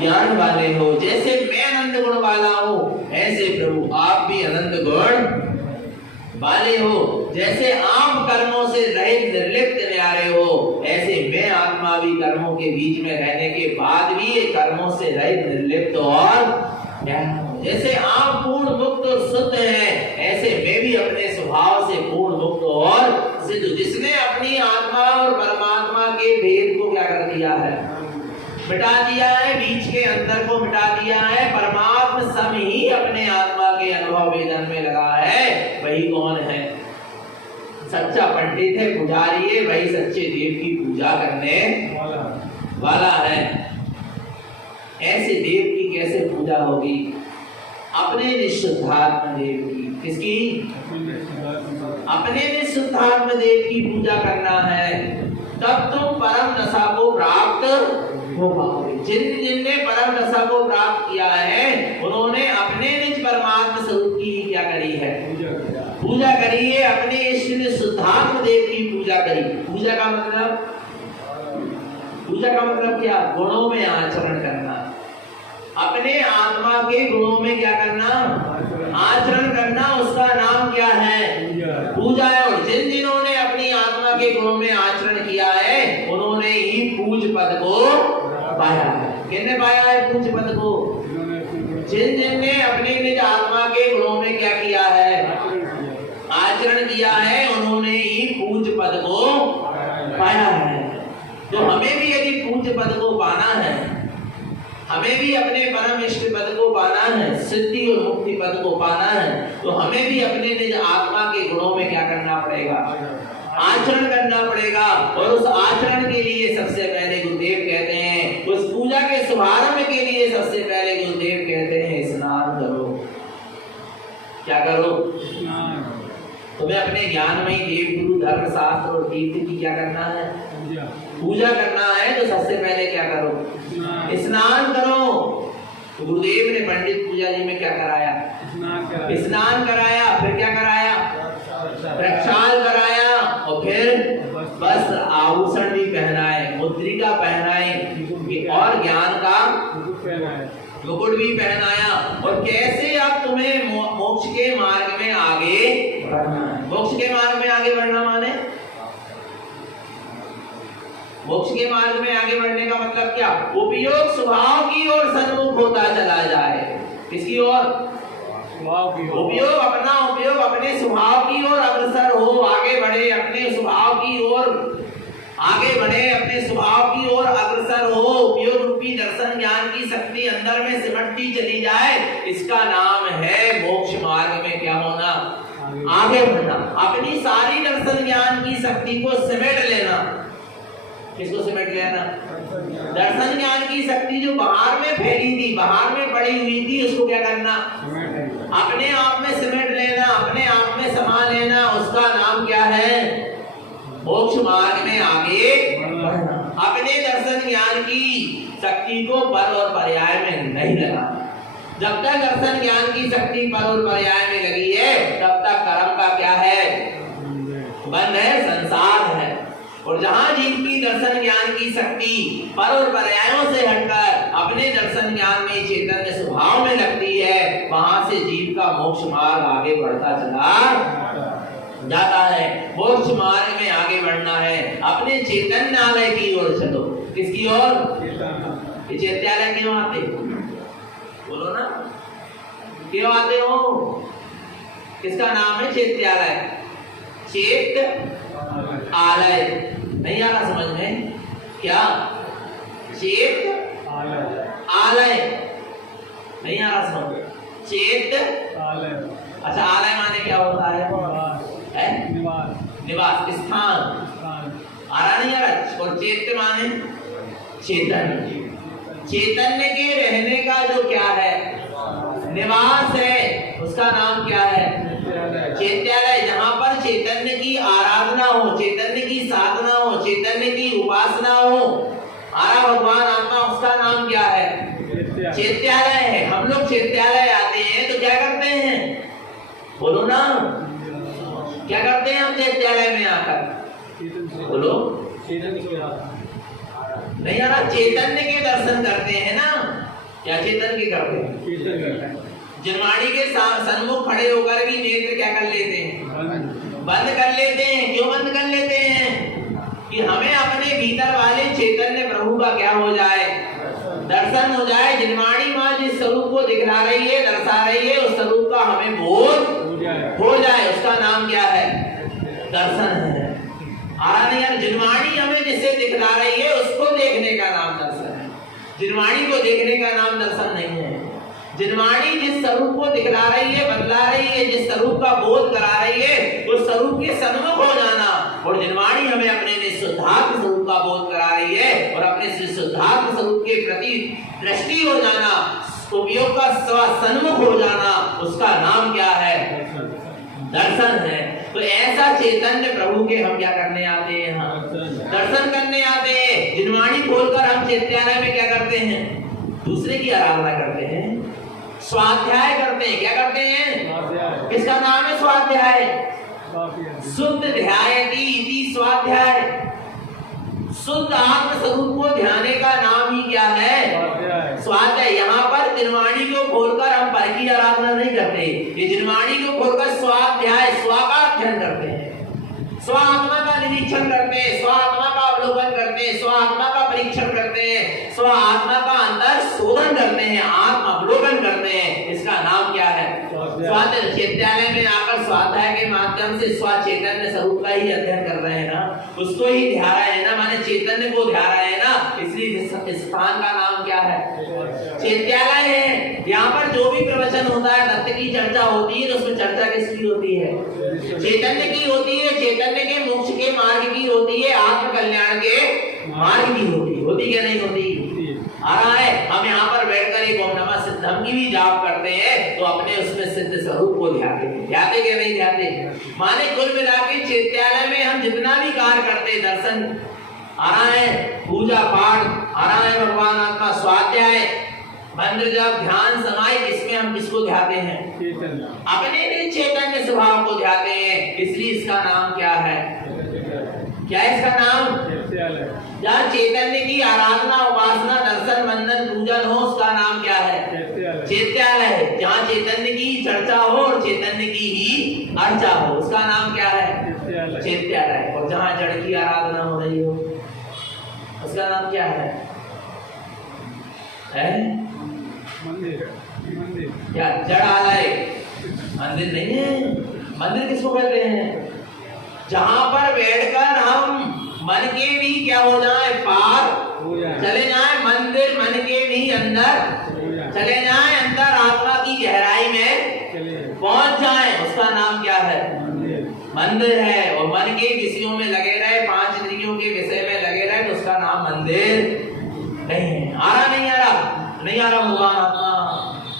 ज्ञान वाले हो। जैसे मैं अनंत गुण वाला हूँ ऐसे प्रभु आप भी अनंत गुण वाले हो। जैसे आप कर्मों से रहित निर्लिप्त न्यारे हो ऐसे मैं आत्मा भी कर्मों के बीच में रहने के बाद भी ये कर्मों से रहित निर्लिप्त और जैसे आप पूर्ण मुक्त और शुद्ध हैं ऐसे मैं भी अपने स्वभाव से पूर्ण मुक्त और सिद्ध। जिसने अपनी आत्मा और परमात्मा के भेद को क्या कर दिया है, मिटा दिया है, बीच के अंतर को मिटा दिया है, परमात्मा सम ही अपने आत्मा के अनुभव वेदन में लगा है, वही कौन है, सच्चा पंडित है, पुजारी है, वही सच्चे देव की पूजा करने वाला है। ऐसे देव की कैसे पूजा होगी, अपने निःशुद्धात्म देव की। किसकी? अपने निःशुद्धात्म देव की पूजा करना है, तब तुम परम दशा को प्राप्त हो पाओगे। जिनने परम दशा को प्राप्त किया है उन्होंने अपने निज परमात्मा स्वरूप की क्या करी है, पूजा करी है, अपने ईश्वर शुद्धात्म देव की पूजा करी। पूजा का मतलब क्या? गुणों में आचरण करना, अपने आत्मा के गुणों में क्या करना, आचरण करना, उसका नाम क्या है, पूजा है। और जिन्होंने अपनी आत्मा के गुणों में आचरण किया है उन्होंने ही पूज पद को पाया है। किसने पाया है पूज पद को? जिनने अपने निज आत्मा के गुणों में क्या किया है, आचरण किया है, उन्होंने ही पूज पद को पाया है। तो हमें भी यदि पूज पद को पाना है, हमें भी अपने परम इष्ट पद को पाना है, सिद्धि और मुक्ति पद को पाना है, तो हमें भी अपने निज आत्मा के गुणों में क्या करना पड़ेगा, आचरण करना पड़ेगा। और उस आचरण के लिए सबसे पहले गुरुदेव कहते हैं, उस पूजा के शुभारंभ के लिए सबसे पहले गुरुदेव कहते हैं स्नान करो। क्या करो? तुम्हें अपने ज्ञानमयी देव गुरु धर्म शास्त्र और तीर्थ की क्या करना है, पूजा करना है। तो सबसे पहले क्या करो, स्नान करो। तो गुरुदेव ने पंडित पूजा जी में क्या कराया, स्नान कराया, फिर क्या कराया, प्रक्षाल कराया, और फिर वस्त्र आभूषण भी पहनाए, मुद्रिका पहनाए और ज्ञान का मुकुट भी पहनाया। और कैसे अब तुम्हें मोक्ष के मार्ग में आगे बढ़ना है। मोक्ष के मार्ग में आगे बढ़ना माने, मोक्ष के मार्ग में आगे बढ़ने का मतलब क्या, उपयोग स्वभाव की ओर सन्मुख होता चला जाए। किसकी ओर? उपयोग, अपना उपयोग अपने स्वभाव की ओर अग्रसर हो, आगे बढ़े, अपने स्वभाव की ओर आगे बढ़े, अपने स्वभाव की ओर अग्रसर हो। उपयोग रूपी दर्शन ज्ञान की शक्ति अंदर में सिमटती चली जाए, इसका नाम है मोक्ष मार्ग में क्या होना, आगे बढ़ना। अपनी सारी दर्शन ज्ञान की शक्ति को सिमट लेना। किसको सिमट लेना? दर्शन ज्ञान की शक्ति जो बाहर में फैली थी, बाहर में पड़ी हुई थी, उसको क्या करना, अपने आप में सिमट लेना, अपने आप में समा लेना। उसका नाम क्या है, मोक्ष मार्ग में आगे बढ़ना। अपने दर्शन ज्ञान की शक्ति को पर और पर्याय में नहीं लगाना। जब तक दर्शन ज्ञान की शक्ति पर और पर्याय में लगी है तब तक कर्म का क्या है, बंध है, संसार है। और जहां जीव की दर्शन ज्ञान की शक्ति पर और पर्यायों से हटकर अपने दर्शन ज्ञान में चैतन्य स्वभाव में लगती है, वहां से जीव का मोक्ष मार्ग आगे बढ़ता चला जाता है। मोक्ष मार्ग में आगे बढ़ना है, अपने चैतन्यालय की ओर चलो। किसकी ओर? ये चैत्यालय क्यों आते, बोलो ना, क्यों आते हो? किसका नाम है चैत्यालय? चेत आलय। नहीं आ रहा समझ में क्या? चेत आलय नहीं आ रहा समझ? चेत आलय। अच्छा, आलय माने क्या होता है? निवास, स्थान। आ रहा नहीं आ रहा? और चैत्य माने चैतन्य, चैतन्य के रहने का जो क्या है, निवास है, उसका नाम क्या है, चैत्यालय। जहां पर चैतन्य की आराधना हो, चैतन्य की साधना हो, चैतन्य की उपासना हो, आरा भगवान आत्मा, उसका नाम क्या है, चैत्यालय है। हम लोग चैत्यालय आते हैं तो क्या करते हैं, बोलो ना, क्या करते हैं हम चैत्यालय में आकर? बोलो, नहीं आ रहा? चैतन्य के दर्शन करते हैं ना। या चेतन के करते हैं? जिनवाणी के सन्मुख खड़े होकर भी नेत्र क्या कर लेते हैं? बंद कर लेते हैं। क्यों बंद कर लेते हैं? कि हमें अपने भीतर वाले चैतन्य प्रभु का क्या हो जाए? दर्शन हो जाए। जिनवाणी माँ जिस स्वरूप को दिखला रही है, दर्शा रही है, उस स्वरूप का हमें बोध हो जाए। उसका नाम क्या है? दर्शन है। आ नहीं यार, जिनवाणी हमें जिससे दिखला रही है उसको देखने का नाम दर्शन है। जिनवाणी को देखने का नाम दर्शन नहीं है। जिनवाणी जिस स्वरूप को दिखला रही है, बतला रही है, जिस स्वरूप का बोध करा रही है, उस स्वरूप के सन्मुख हो जाना। और जिनवाणी हमें अपने निःशुद्धात्म स्वरूप का बोध करा रही है और अपने निःशुद्धात्म स्वरूप के प्रति दृष्टि हो जाना, उपयोग का सन्मुख हो जाना, उसका नाम क्या है? दर्शन है। तो ऐसा चैतन्य प्रभु के हम क्या करने आते हैं? यहाँ दर्शन करने आते हैं। जिनवाणी खोलकर हम चैत्यालय में क्या करते हैं? दूसरे की आराधना करते हैं, स्वाध्याय करते हैं। क्या करते हैं? किसका नाम है स्वाध्याय? शुद्ध ध्यायति इति स्वाध्याय। शुद्ध आत्म स्वरूप को ध्याने का नाम ही क्या है? स्वाध्याय। यहाँ पर जिनवाणी को खोलकर हम पर की आराधना नहीं करते, ये जिनवाणी को खोलकर स्वाध्याय, स्व का अध्ययन करते हैं, स्व आत्मा का निरीक्षण करते हैं, स्व आत्मा का अवलोकन करते हैं, स्व आत्मा का परीक्षण करते हैं, स्व आत्मा का अंतर शोधन करते हैं, आत्म अवलोकन करते हैं। इसका नाम क्या है? स्वाध्याय। चैत्यालय में आकर स्वाध्याय के माध्यम से स्व चैतन्य स्वरूप का ही अध्ययन कर रहे हैं ना, उसको ही ध्या रहे हैं ना, माने चैतन्य को ध्या रहे हैं ना। इसलिए इस स्थान का नाम क्या है? चैत्यालय है। यहाँ पर जो भी प्रवचन होता है, तत्व की चर्चा होती है, तो उसमें चर्चा किसकी होती है? चैतन्य की होती है। चैतन्य के मोक्ष के मार्ग की होती है, आत्म कल्याण के मार्ग की होती क्या नहीं होती? आ रहा है। हम यहाँ पर बैठकर एक ओम नमः सिद्धम की भी जाप करते हैं, तो अपने उसमें सिद्ध स्वरूप को ध्याते क्या नहीं ध्याते? माने कुल मिला के चैत्यालय में हम जितना भी कार्य करते हैं, दर्शन आ रहा है, पूजा पाठ आ रहा है, भगवान आत्मा स्वाध्याय, मंत्र जप, ध्यान, समाधि, इसमें हम किसको ध्याते हैं? अपने चैतन्य स्वभाव को ध्याते हैं। इसलिए इसका नाम क्या है? क्या है इसका नाम? जहाँ चैतन्य की आराधना, उपासना, दर्शन, वंदन, पूजन हो, उसका नाम क्या है? चैत्यालय। जहाँ चैतन्य की चर्चा हो और चैतन्य की ही अर्चा हो, उसका नाम क्या है? चैत्यालय। और जहाँ जड़ की आराधना हो रही हो, उसका नाम क्या है? क्या? जड़ालय। मंदिर नहीं है। मंदिर किसको कहते हैं? जहाँ पर बैठकर हम मन के भी क्या हो जाए? पार चले जाए। मंदिर मन के भी अंदर चले जाए, अंदर आत्मा की गहराई में पहुंच जाए, उसका नाम क्या है? मंदिर है। और मन के विषयों में लगे रहे, 5 इंद्रियों के विषय में लगे रहे, तो उसका नाम मंदिर नहीं है। आ रहा नहीं आ रहा? नहीं आ रहा भगवान आत्मा।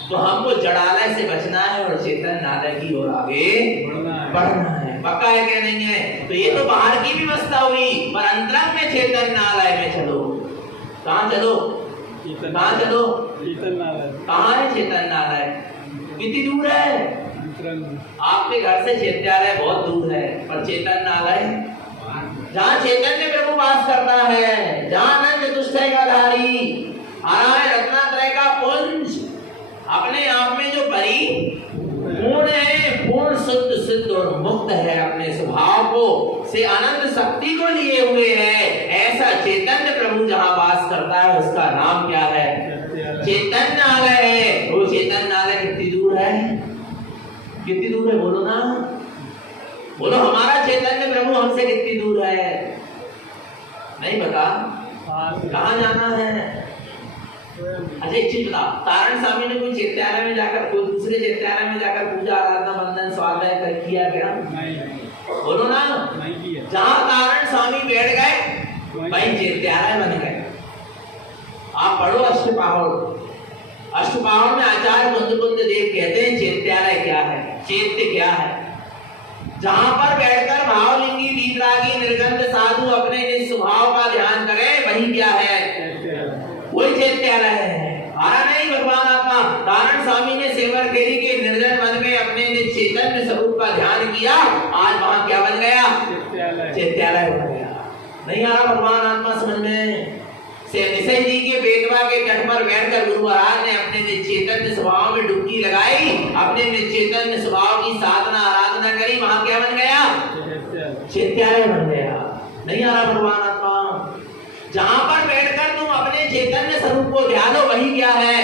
तो हमको जड़ालय से बचना है और चेतन नालय की ओर आगे बढ़ना है। पक्का है क्या नहीं है? तो ये तो बाहर की व्यवस्था हुई, पर अंतरंग में चेतन नालय में चलो। कहाँ चलो? कहाँ चलो? कहाँ है चेतन नालय? कितनी दूर है? आपके घर से चैत्यालय बहुत दूर है, पर चेतन नालय जहाँ चैतन्य प्रभु वास करता है, जहाँ अनंत चतुष्टय का धारी आ रहा है, रत्नात्रय का पुंज अपने आप में जो परिपूर्ण है, पूर्ण शुद्ध सिद्ध और मुक्त है, अपने स्वभाव को से अनंत शक्ति को लिए हुए है, ऐसा चैतन्य प्रभु जहाँ वास करता है, उसका नाम क्या है? चैतन्यालय है। वो चैतन्यालय कितनी दूर है? कितनी दूर है? बोलो ना, बोलो। हमारा चैतन्य प्रभु हमसे कितनी दूर है? नहीं पता? कहाँ जाना है? अच्छा एक चीज बता, तारण स्वामी ने कोई चैत्यालय में जाकर, कोई दूसरे चैत्यालय में जाकर पूजा आराधना वंदन स्वाध्याय कर किया क्या? नहीं। बोलो ना, नहीं किया। जहाँ तारण स्वामी बैठ गए वहीं चैत्यालय बन गए। आप पढ़ो अष्टपाहर। अष्टपाहर में आचार्य कुंद देव कहते हैं चैत्यालय क्या है, चैत्य क्या है? जहाँ पर बैठकर भावलिंगी, वीतरागी, निर्गंध साधु अपने स्वभाव का ध्यान करें, वही क्या है? वही चैत्यालय है। आरा नहीं भगवान आत्मा। तारण स्वामी ने सेवर खेरी के निर्जन मन में अपने चैतन्य स्वरूप का ध्यान किया, आज वहां क्या बन गया? चैत्यालय बन गया। नहीं आ रहा भगवान आत्मा समझ में? निशय जी के बेटवा के तट पर बैठकर गुरु महाराज ने चैतन्य स्वभाव में डुबकी लगाई, अपने चैतन्य स्वभाव की साधना आराधना करी, वहां क्या बन गया? चैत्यालय बन गया। नहीं आ रहा भगवान आत्मा? जहां पर बैठकर तुम अपने चैतन्य स्वरूप को ध्यान दो, वही क्या है?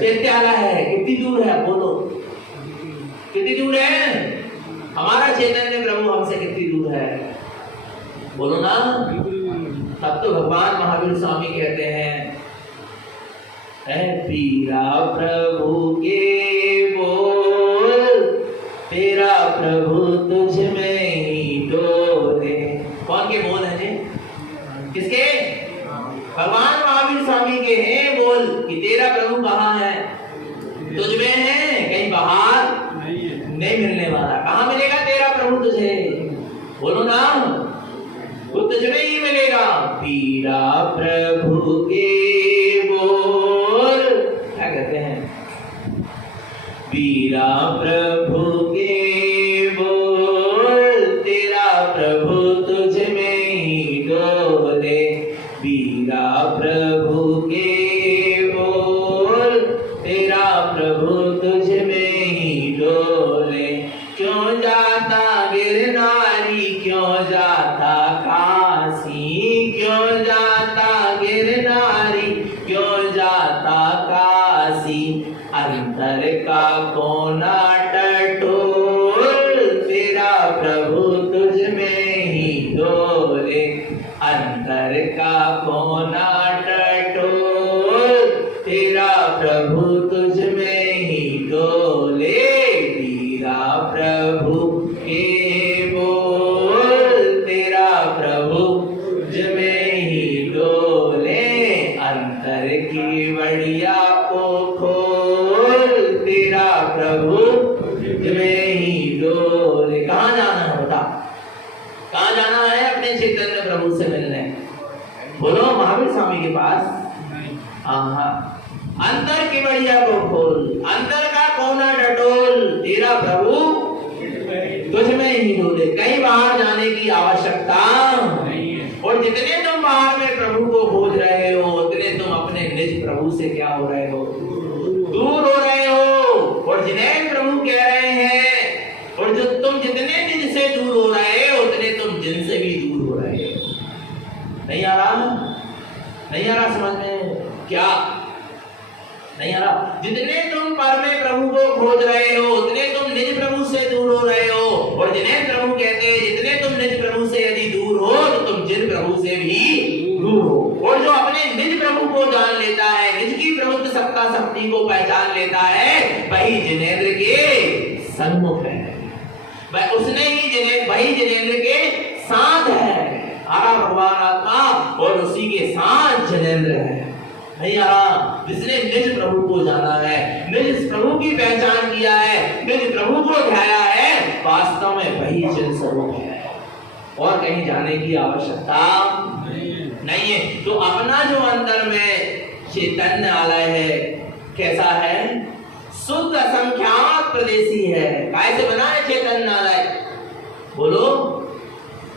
चैत्यालय है। कितनी दूर है? बोलो कितनी दूर है? हमारा चैतन्य प्रभु हमसे कितनी दूर है? बोलो ना। तब तो भगवान महावीर स्वामी कहते हैं, है पीरा प्रभु के बोल, तेरा प्रभु तुझ में ही डोले। कौन के बोल है जी? किसके? भगवान महावीर स्वामी के हैं बोल कि तेरा प्रभु कहाँ है? तुझ में है, कहीं बाहर नहीं मिलने वाला। कहाँ मिलेगा तेरा प्रभु तुझे? बोलो ना। वो तुझ में ही मिलेगा। पीरा प्रभु के बोल, क्या कहते हैं? पीरा प्रभु के बोल, तेरा प्रभु तुझ में ही डोले। पीरा प्रभु के बोल, तेरा प्रभु तुझ में ही डोले। क्यों जाता गिरनारी, क्यों जाता काशी, क्यों जाता गिरनारी, क्यों जाता काशी। अंतर का कोना टटोल, तेरा प्रभु तुझ में ही डोले। अंतर का कोना टटोल, तेरा प्रभु तुझ में ही डोले। पीरा प्रभु के बोल, तेरा प्रभु तुझ में ही डोले। अंतर की बढ़िया को खोल, तेरा प्रभु तुझ में ही डोले। कहाँ जाना है बता? कहाँ जाना है? अपने चैतन्य प्रभु से मिलने। बोलो महावीर स्वामी के पास। अंतर की बढ़िया को खोल, अंतर का कोना डटोल, तेरा प्रभु तुझ में ही डोले। कहीं बाहर जाने की आवश्यकता नहीं है। और जितने तुम बाहर में प्रभु को खोज रहे हो, उतने तुम अपने निज प्रभु से क्या हो रहे हो? दूर हो रहे हो। और जिन्हें प्रभु कह रहे हैं, और जो तुम जितने निज से दूर हो रहे हो, उतने तुम जिनसे भी दूर हो रहे हो। नहीं आ रहा? नहीं आ रहा समझ में? क्या नहीं आ रहा? जितने तुम पर में प्रभु को खोज रहे हो, उतने तुम निज प्रभु से दूर हो रहे हो। और जिन्हें प्रभु कहते हैं, जितने तुम निज प्रभु से यदि दूर हो, तो तुम जिन प्रभु से भी दूर हो। और जो अपने निज प्रभु को जान लेता है, निज की प्रभुत्व सत्ता शक्ति को पहचान लेता है, वही जिनेंद्र के सन्मुख है। उसने ही वही जिनेंद्र के साथ है। आरा भगवान आत्मा, और उसी के साथ जिनेंद्र है। नहीं आरा? जिसने निज प्रभु को जाना है, निज प्रभु की पहचान किया है, निज प्रभु को ध्याया है, वास्तव में वही जिन स्वरूप है। और कहीं जाने की आवश्यकता नहीं है। तो अपना जो अंदर में चैतन्य आलय है, कैसा है? शुद्ध असंख्यात प्रदेशी है। कैसे बना है चैतन्य आलय? बोलो।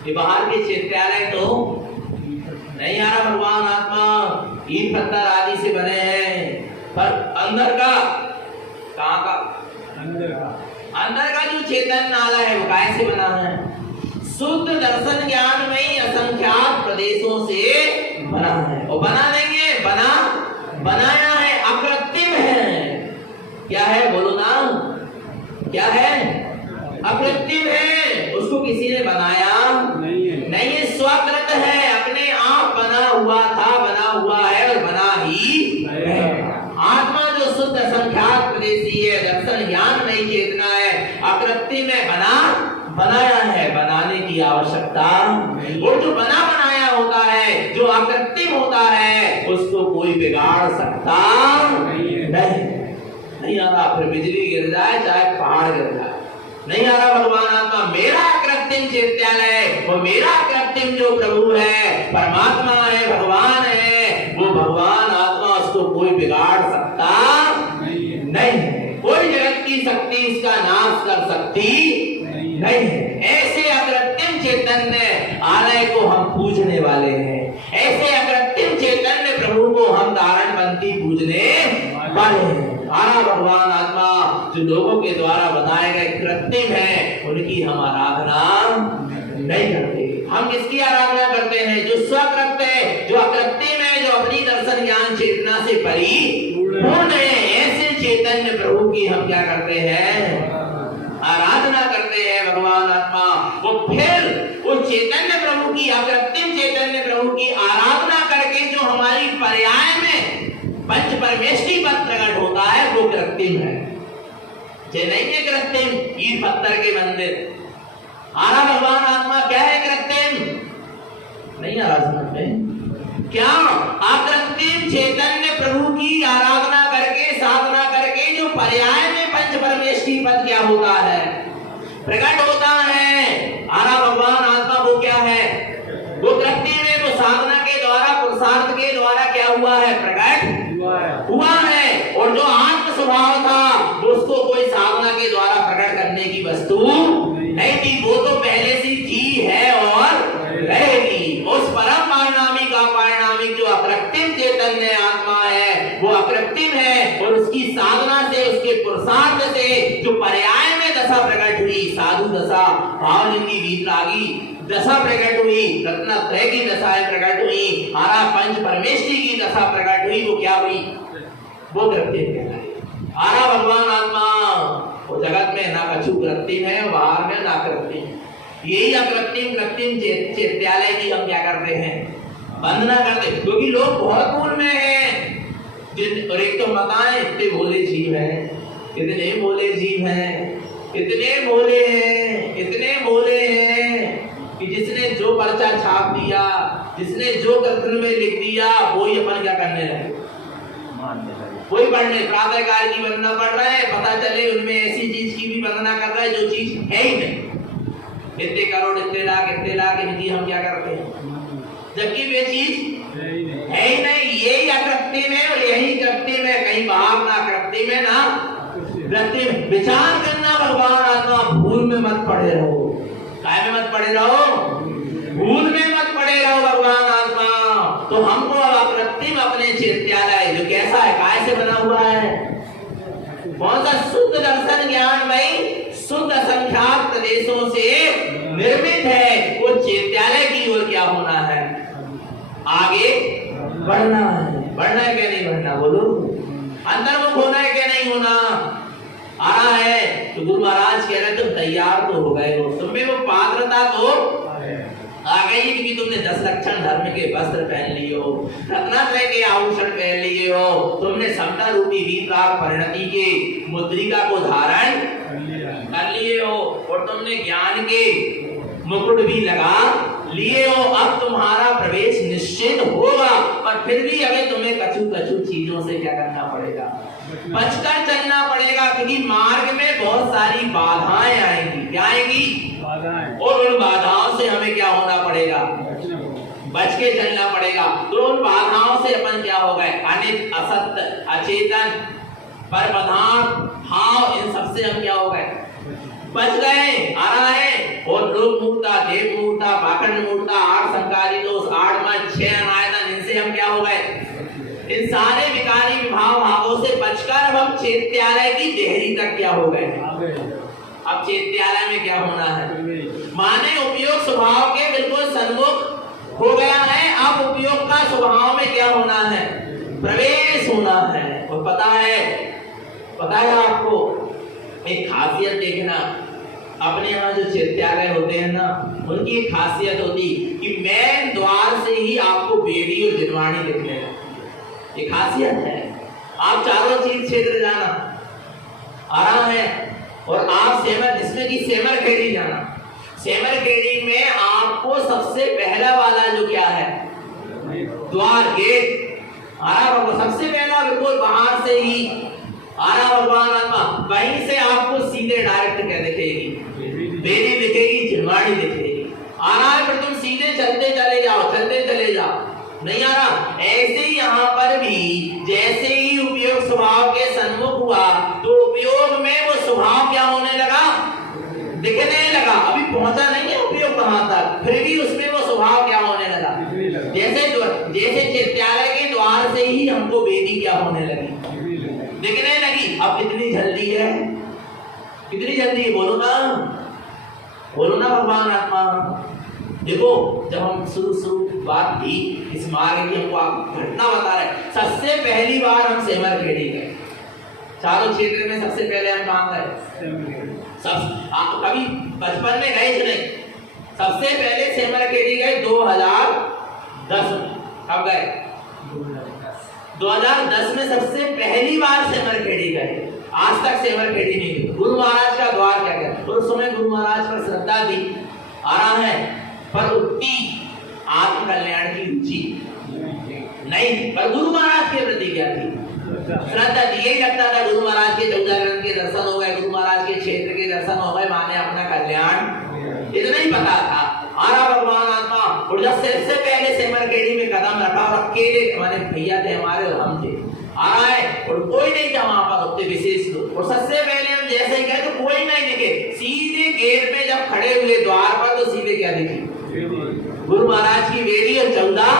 ये बाहर के चैत्यालय तो नहीं आ रहा भगवान आत्मा, ईट पत्थर आदि से बने हैं, पर अंदर का कहाँ का? अंदर का जो चैतन्य आलय है वो कैसे बना है? शुद्ध दर्शन ज्ञान में ही असंख्यात प्रदेशों से बना है। और बना नहीं है, बनाया है, अकृत्रिम है। क्या है? बोलो ना। क्या है? अकृत्रिम है। उसको किसी ने बनाया नहीं है, स्वकृत है, अपने आप बना हुआ था, बना हुआ है और बना ही है। आत्मा जो शुद्ध असंख्यात प्रदेशी है, दर्शन ज्ञान नहीं चेतना है, अकृत्रिम में बनाया है, बनाने की आवश्यकता। और जो बना बनाया होता है, जो अकृत्रिम होता है, उसको कोई बिगाड़ सकता नहीं आ रहा। फिर बिजली गिर जाए, चाहे पहाड़ गिर जाए, नहीं आ रहा भगवान आत्मा। मेरा कृत्रिम चैत्यालय, वो मेरा कृत्रिम जो प्रभु है, परमात्मा है, भगवान है, वो भगवान आत्मा, उसको कोई बिगाड़ सकता नहीं। कोई जगत की शक्ति इसका नाश कर सकती नहीं है। ऐसे अकृत्रिम चैतन्य आलय को हम पूजने वाले हैं। ऐसे अकृत्रिम चैतन्य प्रभु को हम धारण की पूजने वाले हैं। आरा भगवान आत्मा जो लोगों के द्वारा बताए गए कृत्रिम है उनकी हम आराधना नहीं करते। हम किसकी आराधना करते हैं? जो स्वकृत्य है, जो अकृत्रिम है, जो अपनी दर्शन ज्ञान चेतना से परिपूर्ण है, ऐसे चैतन्य प्रभु की हम क्या करते हैं? आराधना करते हैं भगवान आत्मा। वो फिर वो चैतन्य प्रभु की, अकृत्रिम चैतन्य प्रभु की आराधना करके जो हमारी पर्याय में पंच परमेष्टि पद प्रकट होता है वो कृत्रिम है। ये नहीं है कृत्रिम ईट पत्थर के मंदिर। आरा भगवान आत्मा क्या है? कृत्रिम नहीं आराधना में क्या? अकृत्रिम चैतन्य प्रभु की आराधना करके, साधना करके जो पर्याय में पंच परमेष्टि पद क्या होता है? प्रकट होता है। आरा भगवान आत्मा वो क्या है? वो कृत्रिम है। वो साधना के द्वारा, पुरुषार्थ के द्वारा क्या हुआ है? प्रकट हुआ है। और जो आत्म स्वभाव था वो उसको कोई साधना के द्वारा प्रकट करने की वस्तु नहीं थी। वो तो पहले से थी, है और रहेगी। उस परम पारिणामिक अपारिणामिक जो अकृत्रिम चैतन्य आत्मा है वो अकृत्रिम है। और उसकी साधना से, उसके पुरुषार्थ से जो पर्याय में दशा प्रकट हुई, साधु दशा, भावलिंगी वीतरागी दशा प्रकट हुई, रत्नत्रय की दशाएं प्रकट हुई, आरा पंच परमेष्टि की दशा प्रकट हुई, वो क्या हुई? वो कृत्रिम कहलाई। आरा भगवान आत्मा वो जगत में ना कछु कृत्रिम है, बाहर में ना कृत्रिम। यही अकृत्रिम कृत्रिम चैत्यालय की हम क्या करते हैं? वंदना करते, क्योंकि लोग बहुत दूर में हैं। और एक तो बताएं इतने भोले जीव हैं, इतने भोले जीव हैं, इतने भोले हैं, इतने भोले हैं कि जिसने जो पर्चा छाप दिया, जिसने जो कृत्रिम में लिख दिया, वो ही अपन क्या करने लगे? कोई पढ़ने प्रातः काल की वंदना पढ़ रहा है, पता चले उनमें ऐसी चीज की भी वंदना कर रहा है जो चीज है ही नहीं। इतने करोड़, इतने लाख इनकी हम क्या करते हैं? जबकि वे चीज है ही नहीं। यही अकृत्रिम है और यही कृत्रिम है। कहीं बाहर ना कृत्रिम है ना कृत्रिम। विचार करना भगवान आत्मा, भूल में मत पड़े रहो। काय में मत पड़े रहो? भूल में मत पड़े रहो भगवान आत्मा। तो हमको अब अकृत्रिम अपने चैत्यालय जो कैसा है, काय से बना हुआ है? कौन सा? शुद्ध दर्शन ज्ञान में शुद्ध असंख्यात प्रदेशों से निर्मित है। वो चैत्यालय की ओर क्या होना है? आगे बढ़ना है। बढ़ना है क्या नहीं बढ़ना? बोलो। अंतर्मुख होना है क्या नहीं होना? आ रहा है तो गुरु महाराज कह रहे तुम तैयार तो हो गए हो, तुम्हें वो पात्रता तो आ गई, क्योंकि तुमने 10 लक्षण धर्म के वस्त्र पहन लिए हो, रत्नात्रय के आभूषण पहन लिए हो, तुमने समता रूपी वीतराग परिणति के मुद्रिका को धारण कर लिए हो, और तुमने ज्ञान के मुकुट भी लगा लिए हो। अब तुम्हारा प्रवेश निश्चित होगा। पर फिर भी अगर तुम्हें कछु चीजों से क्या करना पड़ेगा? बचकर चलना पड़ेगा, क्योंकि मार्ग में बहुत सारी बाधाएं आएंगी। क्या आएंगी? बाधाएं। और उन बाधाओं से हमें क्या होना पड़ेगा? बच के चलना पड़ेगा। तो उन बाधाओं से अपन क्या हो गए? अनित, असत्य, अचेतन, पर पदार्थ, भाव, इन सबसे हम क्या हो गए? बच गए। आ रहा है। और लोक मूर्ता, देव मूर्ता, पाखंड मूर्ता, 8 संकारी दोष, 8 मत, 6 अनायतन, इनसे हम क्या हो गए? इन सारे विकारी विभाव भावों से बचकर हम चैत्यालय की देहरी तक क्या हो गए? अब चैत्यालय में क्या होना है? माने उपयोग स्वभाव के बिल्कुल सन्मुख हो गया है। अब उपयोग का स्वभाव में क्या होना है? प्रवेश होना है। और पता है आपको एक खासियत देखना, अपने यहाँ जो चैत्यालय होते हैं ना, उनकी एक खासियत होती कि मेन द्वार से ही आपको बेदी और जिनवाणी दिखने लगती। ये खासियत है। आप चारों चीज क्षेत्र जाना आ रहा है, और आप सेमर, जिसमें कि सेमर खेड़ी जाना, सेमर खेड़ी में आपको सबसे पहला वाला जो क्या है? द्वार, गेट आ रहा, सबसे पहला बिल्कुल बाहर से ही आ रहा भगवान आत्मा, वहीं से आपको सीधे डायरेक्ट क्या दिखेगी? बेदी दिखेगी, जिनवाड़ी दिखेगी। आ रहा है, फिर तुम सीधे चलते चले जाओ, नहीं आ रहा। ऐसे ही यहाँ पर भी जैसे ही उपयोग स्वभाव के सन्मुख हुआ, तो उपयोग में वो स्वभाव क्या होने लगा? दिखने लगा। अभी पहुंचा नहीं है उपयोग कहाँ तक, फिर भी उसमें वो स्वभाव क्या होने लगा? जैसे चैत्यालय के द्वार से ही हमको वेदी क्या होने लगी, दिखने लगी। अब कितनी जल्दी है, कितनी जल्दी, बोलो ना, बोलो ना भगवान आत्मा। देखो जब हम शुरू बात थी इस मार्ग की, हमको आप घटना बता रहे, सबसे पहली बार हम सेमर खेड़ी गए, चारों क्षेत्र में सबसे पहले हम कहाँ गए, सब कभी बचपन में गए थे नहीं, सबसे पहले सेमर खेड़ी गए 2010 में। कब गए, 2010 में सबसे पहली बार सेमर खेड़ी गए। आज तक सेमर खेड़ी नहीं गई। गुरु महाराज का द्वार क्या कहते, उस समय गुरु महाराज पर श्रद्धा थी, आ रहा है, पर उतनी आत्म कल्याण की रुचि नहीं, पर गुरु महाराज के प्रति क्या थी, श्रद्धा थी। यही लगता था गुरु महाराज के 14 ग्रंथ के दर्शन हो गए, गुरु महाराज के क्षेत्र के दर्शन हो गए, माने अपना कल्याण, इतना ही पता था। आरा भगवान आत्मा, और जब सबसे पहले सेमर केड़ी में कदम रखा और अकेले हमारे भैया थे, हमारे और हम थे, आ रहा है और कोई नहीं था वहां पर उतने विशेष लोग। और सबसे पहले हम जैसे ही गए तो कोई नहीं दिखे, सीधे गेट पे जब खड़े हुए द्वार पर तो सीधे क्या दिखी, गुरु महाराज की वेदी और 14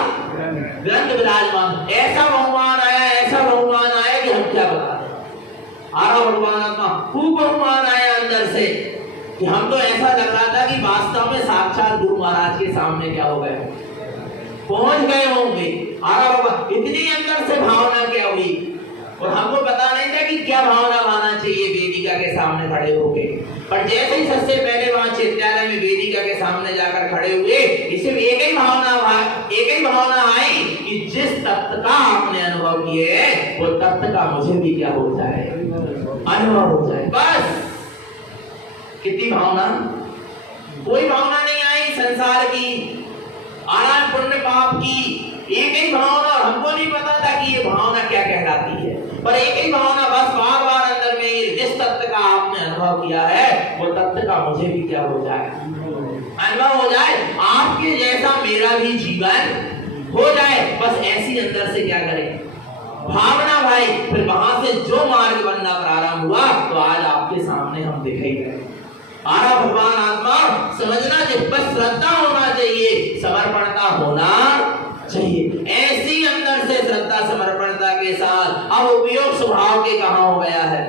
ग्रंथ विराजमान। ऐसा बहुमान आया, ऐसा बहुमान आया कि हम क्या बता दें। आरा भगवान आत्मा, खूब बहुमान आया अंदर से कि हम तो ऐसा लग रहा था कि वास्तव में साक्षात गुरु महाराज के सामने क्या हो गए, पहुंच गए होंगे। आरा बाबा, इतनी अंदर से भावना क्या हुई, और हमको पता नहीं था कि क्या भावना लाना चाहिए वेदिका के सामने खड़े होके। पर जैसे ही सबसे पहले वहां चैत्यालय में वेदिका के सामने जाकर खड़े हुए, सिर्फ एक ही भावना आई कि जिस तत्व का आपने अनुभव किए वो तत्व का मुझे भी क्या हो जाए, अनुभव हो जाए। बस कितनी भावना, कोई भावना नहीं आई संसार की, आनंद पुण्य पाप की, एक ही भावना। और हमको नहीं पता था कि ये भावना क्या कहलाती है, पर एक ही भावना, बस बार बार अंदर में ये जिस तत्व का आपने अनुभव किया है वो तत्व का मुझे भी क्या हो जाए, अनुभव हो जाए, आपके जैसा मेरा भी जीवन हो जाए। बस ऐसी अंदर से क्या करें, भावना भाई। फिर वहां से जो मार्ग बनना प्रारंभ हुआ तो आज आपके सामने हम दिखाई गए। आरा भगवान आत्मा, समझना चाहिए, बस श्रद्धा होना चाहिए, समर्पणता होना चाहिए। ऐसी अंदर से श्रद्धा समर्पणता के साथ अब उपयोग स्वभाव के कहां हो गया है,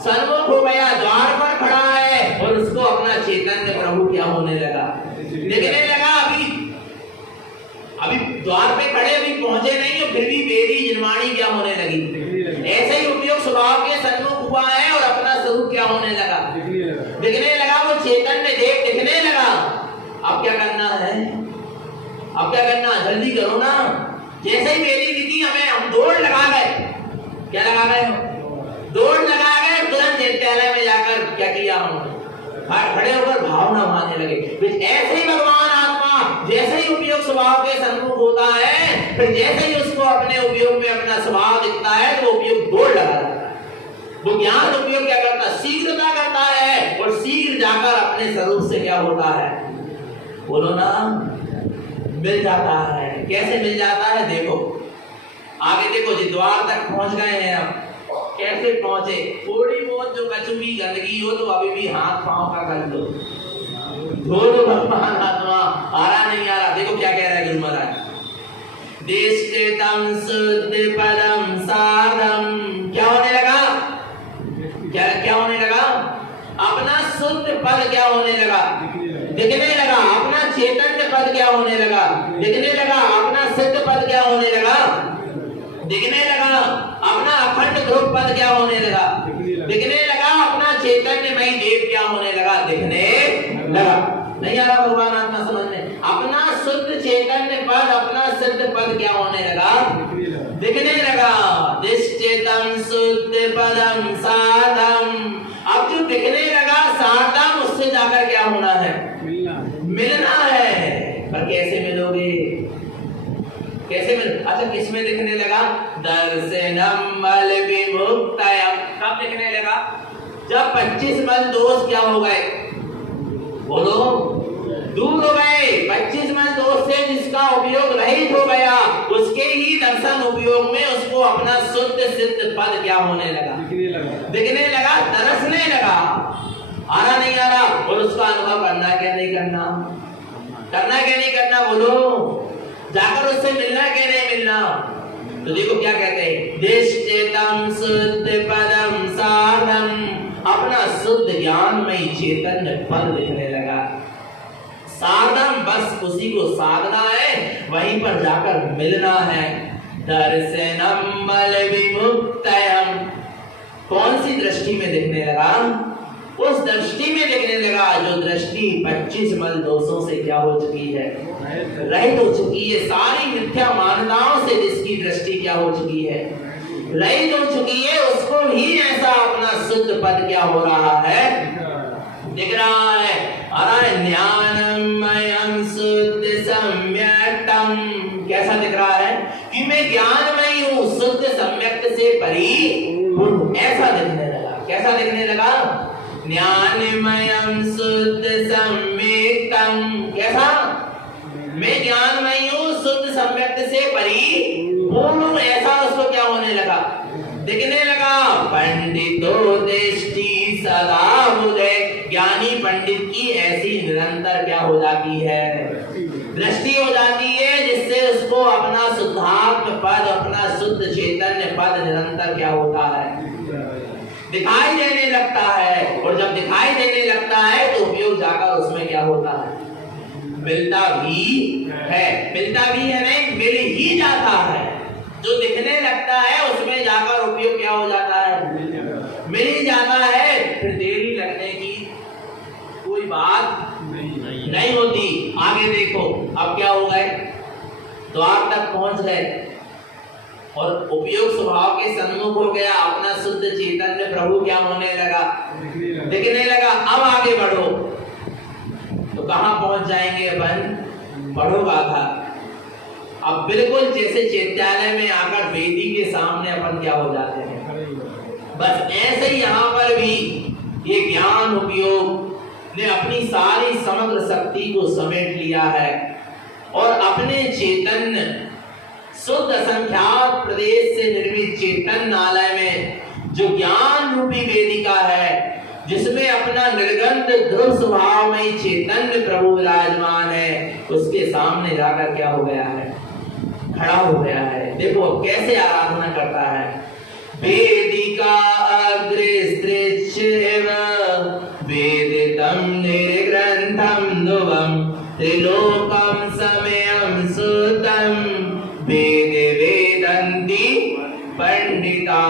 सन्मुख हो गया, द्वार पर खड़ा है और उसको अपना चैतन्य प्रभु क्या होने लगा, दिखने लगा। अभी द्वार पे खड़े, अभी पहुंचे नहीं, और फिर भी वेदी जिनवाणी क्या होने लगी। ऐसे ही उपयोग स्वभाव के सन्मुख हुआ है और अपना स्वरूप क्या होने लगा, दिखने लगा। वो चैतन्य देव दिखने लगा। अब क्या करना है, अब क्या करना, जल्दी करो ना। जैसे ही वेदी दिखी हमें, हम दौड़ लगा गए। क्या लगा गए, दौड़ लगा गए, तुरंत चैत्यालय में जाकर क्या किया, हमने खड़े होकर भावना मानने लगे। ऐसे ही भगवान आत्मा जैसे ही उपयोग स्वभाव के सन्मुख होता है, फिर जैसे ही उसको अपने उपयोग में अपना स्वभाव दिखता है तो उपयोग दौड़ लगा जाता है। वो ज्ञान उपयोग क्या करता है, शीघ्रता करता है और शीघ्र जाकर अपने स्वरूप से क्या होता है, बोलो ना, मिल जाता है। कैसे मिल जाता है, देखो आगे देखो जी, द्वार तक पहुंच गए हैं। अब कैसे पहुंचे, थोड़ी बहुत जो कचूरी गंदगी हो तो अभी भी हाथ पांव का कर लो, धो लो भगवान आत्मा। आ रहा नहीं आ रहा, देखो क्या कह रहा है गुरु महाराज, दिष्टितम शुद्ध पदम सारम। क्या होने लगा, क्या होने लगा, अपना शुद्ध पद क्या होने लगा, दिखने लगा। अपना चैतन्य पद क्या होने लगा, दिखने लगा। अपना सिद्ध पद क्या होने लगा, दिखने लगा। अपना अखंड ध्रुव पद क्या होने लगा, दिखने लगा। अपना चैतन्यमय देव क्या होने लगा, दिखने लगा। नहीं आ रहा भगवान आत्मा समझने, अपना शुद्ध चैतन्य पद, अपना सिद्ध पद क्या होने लगा, दिखने लगा। दिष्टितम शुद्ध पदम साधम। अब जो दिखने लगा साधम, उससे जाकर क्या होना है, मिलना है। पर कैसे मिलोगे, कैसे मिल, अच्छा किसमें दिखने लगा, दर्शनम बल विमुक्तयम। कब दिखने लगा, जब 25 मन दोष क्या हो गए, बोलो, दूर हो गए। 25 मन दोष से जिसका उपयोग रहित हो गया, उसके ही दर्शन उपयोग में उसको अपना शुद्ध सिद्ध पद क्या होने लगा, दिखने लगा, तरसने लगा। आ रहा नहीं आ रहा, और उसका अनुभव करना क्या नहीं करना, करना क्या नहीं करना, बोलो, जाकर उससे मिलना क्या नहीं मिलना, तो देखो क्या कहते हैं, दिष्टितम शुद्ध पदम साधम, अपना शुद्ध ज्ञानमय चैतन्य पद दिखने लगा। साधम, बस उसी को साधना है, वहीं पर जाकर मिलना है। दर्शनम बल विमुक्तयम, कौन सी दृष्टि में दिखने लगा? उस दृष्टि में दिखने लगा जो दृष्टि 25 मल दोषों से क्या हो चुकी है, रहित हो चुकी है। सारी मिथ्या मान्यताओं से जिसकी दृष्टि क्या हो चुकी है, रहित हो चुकी है, उसको ही ऐसा अपना शुद्ध पद क्या हो रहा है, दिख रहा है। अरे ज्ञानमयं शुद्ध सम्यक्तम, कैसा दिख रहा है कि मैं ज्ञानमयी हूँ, शुद्ध सम्यक्त से परिपूर्ण, ऐसा दिखने लगा। कैसा दिखने लगा? ज्ञानमयं शुद्ध सम्यक्तम, कैसा? मैं ज्ञानमयी हूँ, शुद्ध सम्यक्त से परिपूर्ण, ऐसा उसको क्या होने लगा, दिखने लगा। पंडितो दृष्टि सदा उदय, ज्ञानी पंडित की ऐसी निरंतर क्या हो जाती है, दृष्टि हो जाती है, जिससे उसको अपना शुद्धात्म पद, अपना शुद्ध चैतन्य पद निरंतर क्या होता है, दिखाई देने लगता है। और जब दिखाई देने लगता है तो उपयोग जाकर उसमें क्या होता है, मिलता भी है। मिलता भी है नहीं, मिल ही जाता है। जो दिखने लगता है उसमें जाकर उपयोग क्या हो जाता है, मिल ही जाता है। फिर देरी लगने की कोई बात नहीं होती। आगे देखो, अब क्या हो गए, द्वार तक पहुंच गए और उपयोग स्वभाव के सन्मुख हो गया, अपना शुद्ध चैतन्य प्रभु क्या होने लगा, दिखने लगा। अब आगे बढ़ो तो कहां पहुंच जाएंगे अपन, पढ़ो गाथा। अब बिल्कुल जैसे चैत्यालय में आकर वेदी के सामने अपन क्या हो जाते हैं, बस ऐसे ही यहाँ पर भी ये ज्ञान उपयोग ने अपनी सारी समग्र शक्ति को समेट लिया है और अपने चैतन्य शुद्ध असंख्यात प्रदेश से निर्मित चैतन्यालय में जो ज्ञान रूपी वेदिका है, जिसमें अपना निर्गंध ध्रुव स्वभाव में चैतन्य प्रभु विराजमान है, उसके सामने जाकर क्या हो गया है, खड़ा हो गया है। देखो अब कैसे आराधना करता है। वेदिका अग्रस्त्रिच्छेव वेदितम निर्ग्रंथम ध्रुवम त्रिलोकम समयम सुतम वेद वेदन्ति पंडिता।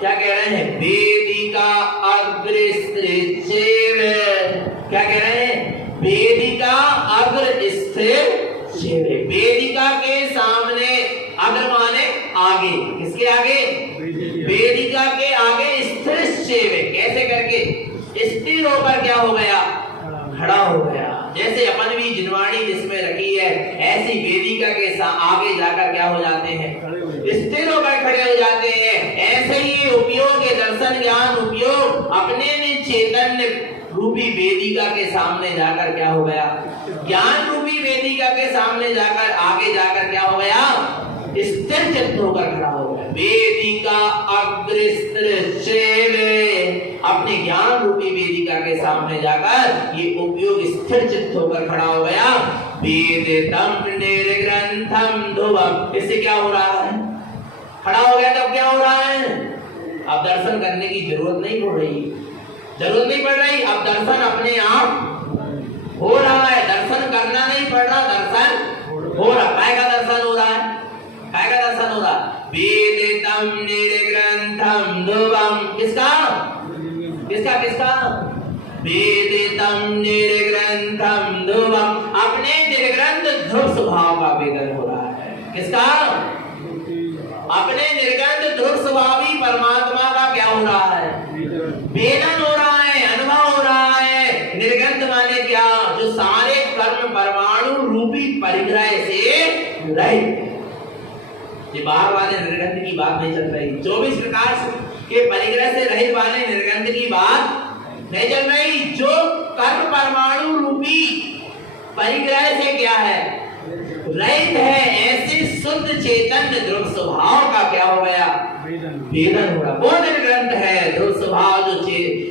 क्या कह रहे हैं, वेदिका अग्रस्त्रिच्छेव, क्या कह रहे हैं, वेदिका अग्र स्थिर, वेदिका के सामने, अग्र माने आगे, किसके आगे, वेदिका के आगे स्थिर सेवे, कैसे करके, स्थिर होकर क्या हो गया, खड़ा हो गया। जैसे अपन भी जिनवाणी जिसमें रखी है, ऐसी वेदिका के आगे जाकर क्या हो जाते हैं, स्थिर होकर खड़े हो जाते हैं। ऐसे ही उपयोग, दर्शन ज्ञान उपयोग अपने में चैतन्य रूपी वेदिका के सामने जाकर क्या हो गया, ज्ञान रूपी वेदिका के सामने जाकर, आगे जाकर क्या हो गया, स्थिर चित्त होकर खड़ा हो गया। वेदिका अग्रस्त्र सेवे, अपने ज्ञान रूपी वेदिका के सामने जाकर ये उपयोग स्थिर चित्त होकर खड़ा हो गया। वेदितम निर्ग्रंथम ध्रुवम, इससे क्या हो रहा है, खड़ा हो गया। तब क्या हो रहा है, अब दर्शन करने की जरूरत नहीं पड़ रही, जरूरत नहीं पड़ रही। अब दर्शन अपने आप हो रहा है, दर्शन करना नहीं पड़ रहा, दर्शन हो रहा। काय का दर्शन हो रहा है, काय का दर्शन हो रहा, वेदितम निर्ग्रंथम ध्रुवम, किसका, किसका, किसका, वेदितम निर्ग्रंथम ध्रुवम, अपने निर्ग्रंथ ध्रुव स्वभाव का वेदन हो रहा है। किसका, अपने निर्गंध ध्रुव स्वभावी परमात्मा का क्या हो रहा है, वेदन हो रहा है, अनुभव हो रहा है। निर्गंध माने क्या, जो सारे कर्म परमाणु रूपी परिग्रह से रहित। ये बाहर वाले निर्गंध की बात नहीं चल रही, 24 प्रकार के परिग्रह से रहित वाले निर्गंध की बात नहीं चल रही। जो कर्म परमाणु रूपी परिग्रह से क्या है, रहित है, ऐसे शुद्ध चैतन्य ध्रुव स्वभाव का क्या हो गया, वेदन हो रहा। वो निर्ग्रंथ है ध्रुव स्वभाव,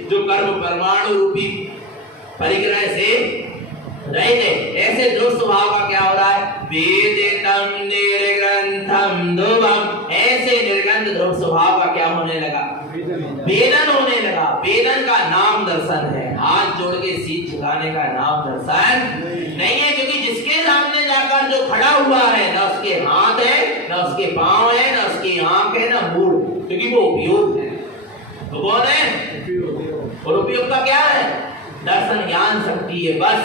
जो कर्म परमाणु रूपी परिग्रह से रहित है, ऐसे ध्रुव स्वभाव का क्या हो रहा है, वेदितम निर्ग्रंथम ध्रुवम, वेदन होने लगा। वेदन का नाम दर्शन है, हाथ जोड़ के सीध झुकाने का नाम दर्शन नहीं है, क्योंकि जिसके सामने जाकर जो खड़ा हुआ है, ना उसके हाथ है, ना उसके पांव है, ना उसकी आंख है, ना मुंह, क्योंकि वो उपयोग है। तो कौन है? और उपयोग का क्या है? दर्शन ज्ञान शक्ति है, बस